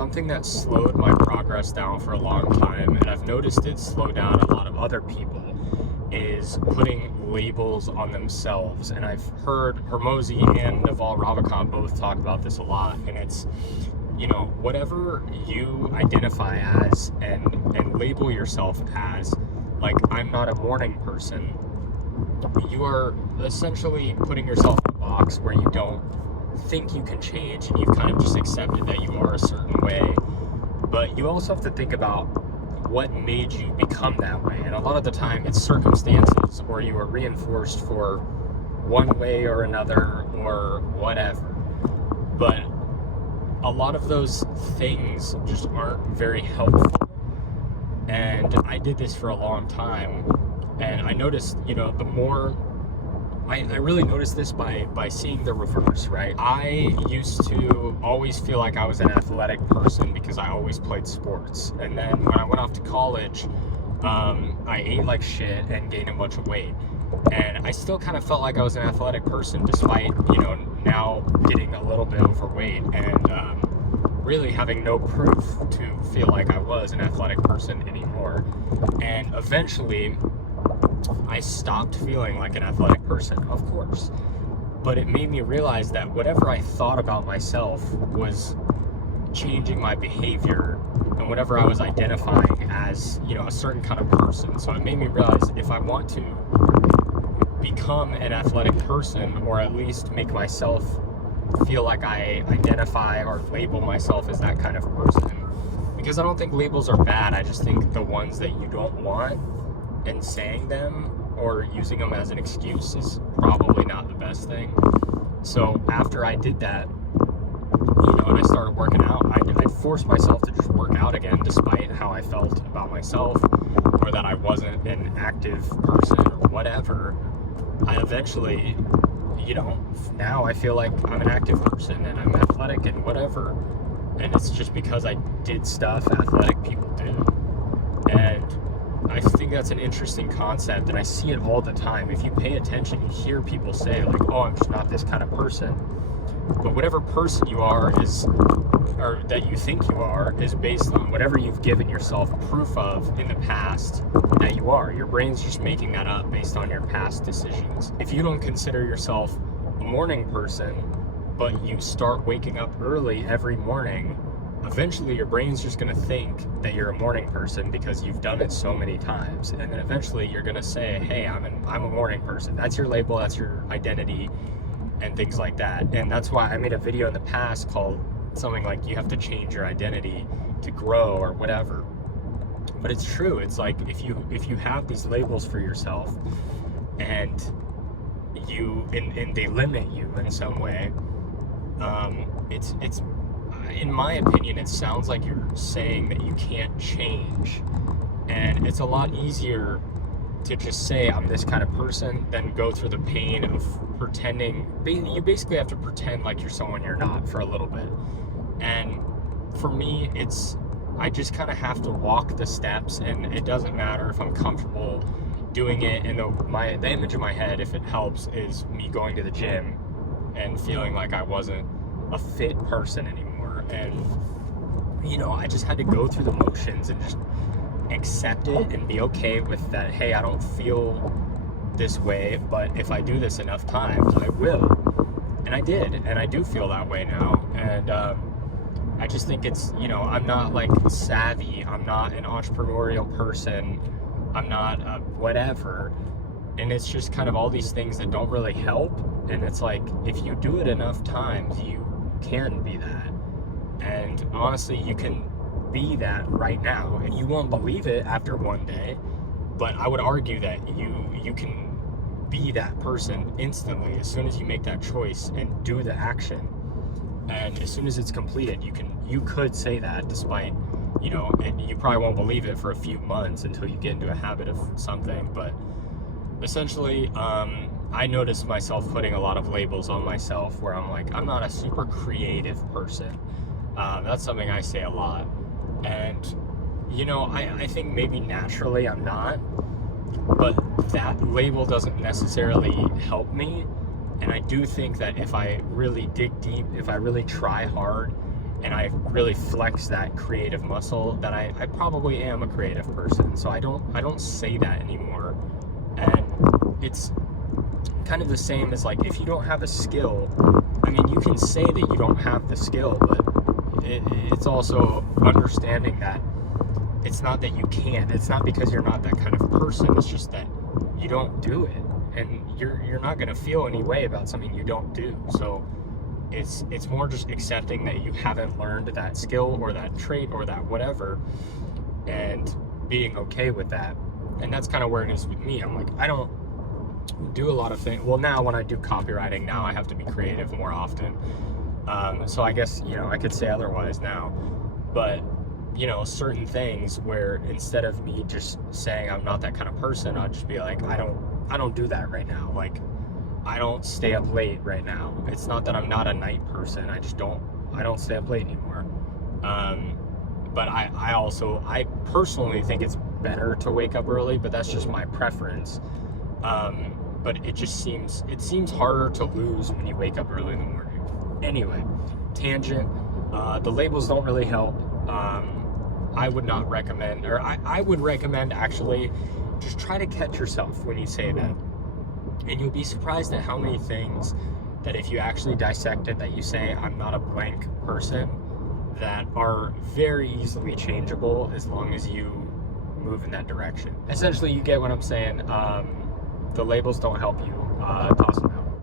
something that slowed my progress down for a long time, and I've noticed it slow down a lot of other people, is putting labels on themselves. And I've heard Hormozi and Naval Ravikant both talk about this a lot, and it's, you know, whatever you identify as and label yourself as, like, I'm not a morning person, you are essentially putting yourself in a box where you don't think you can change, and you've kind of just accepted that you are a certain way. But you also have to think about what made you become that way, and a lot of the time it's circumstances, or you were reinforced for one way or another or whatever. But a lot of those things just aren't very helpful, and I did this for a long time, and I noticed, you know, the more I really noticed this by seeing the reverse, right? I used to always feel like I was an athletic person because I always played sports. And then when I went off to college, I ate like shit and gained a bunch of weight. And I still kind of felt like I was an athletic person despite, you know, now getting a little bit overweight and really having no proof to feel like I was an athletic person anymore. And eventually, I stopped feeling like an athletic person, of course, but it made me realize that whatever I thought about myself was changing my behavior, and whatever I was identifying as, you know, a certain kind of person. So it made me realize if I want to become an athletic person, or at least make myself feel like I identify or label myself as that kind of person, because I don't think labels are bad, I just think the ones that you don't want, and saying them or using them as an excuse is probably not the best thing. So after I did that, you know, and I started working out, I forced myself to just work out again despite how I felt about myself, or that I wasn't an active person or whatever. I eventually, you know, now I feel like I'm an active person and I'm athletic and whatever, and it's just because I did stuff athletic people do. And I think that's an interesting concept, and I see it all the time. If you pay attention, you hear people say, like, oh, I'm just not this kind of person. But whatever person you are is, or that you think you are, is based on whatever you've given yourself proof of in the past that you are. Your brain's just making that up based on your past decisions. If you don't consider yourself a morning person, but you start waking up early every morning, eventually your brain's just going to think that you're a morning person because you've done it so many times, and then eventually you're going to say, hey, I'm a morning person. That's your label, that's your identity, and things like that. And that's why I made a video in the past called something like, you have to change your identity to grow or whatever. But it's true. It's like if you have these labels for yourself, and they limit you in some way, it's in my opinion, it sounds like you're saying that you can't change. And it's a lot easier to just say I'm this kind of person than go through the pain of pretending. You basically have to pretend like you're someone you're not for a little bit. And for me, I just kind of have to walk the steps, and it doesn't matter if I'm comfortable doing it. And the image in my head, if it helps, is me going to the gym and feeling like I wasn't a fit person anymore. And, you know, I just had to go through the motions and just accept it and be okay with that. Hey, I don't feel this way, but if I do this enough times, I will. And I did, and I do feel that way now. And I just think it's, you know, I'm not like savvy, I'm not an entrepreneurial person, I'm not whatever. And it's just kind of all these things that don't really help. And it's like, if you do it enough times, you can be that. And honestly, you can be that right now, and you won't believe it after one day, but I would argue that you can be that person instantly as soon as you make that choice and do the action. And as soon as it's completed, you could say that, despite, you know, and you probably won't believe it for a few months until you get into a habit of something. But essentially, I noticed myself putting a lot of labels on myself where I'm like, I'm not a super creative person. That's something I say a lot. And, you know, I think maybe naturally I'm not, but that label doesn't necessarily help me. And I do think that if I really dig deep, if I really try hard, and I really flex that creative muscle, that I probably am a creative person. So I don't say that anymore. And it's kind of the same as like, if you don't have a skill, I mean, you can say that you don't have the skill, but it's also understanding that it's not that you can't. It's not because you're not that kind of person. It's just that you don't do it, and you're not going to feel any way about something you don't do. So it's more just accepting that you haven't learned that skill or that trait or that whatever, and being okay with that. And that's kind of where it is with me. I'm like, I don't do a lot of things. Well, now when I do copywriting, now I have to be creative more often. So I guess, I could say otherwise now, but certain things where instead of me just saying I'm not that kind of person, I'll just be like, I don't do that right now. Like, I don't stay up late right now. It's not that I'm not a night person. I don't stay up late anymore. But I personally think it's better to wake up early, but that's just my preference. But it seems harder to lose when you wake up early in the morning. Anyway, tangent. The labels don't really help. I would not recommend, or I would recommend actually just try to catch yourself when you say that. And you'll be surprised at how many things that if you actually dissect it, that you say, I'm not a blank person, that are very easily changeable as long as you move in that direction. Essentially, you get what I'm saying. The labels don't help you. Toss them out.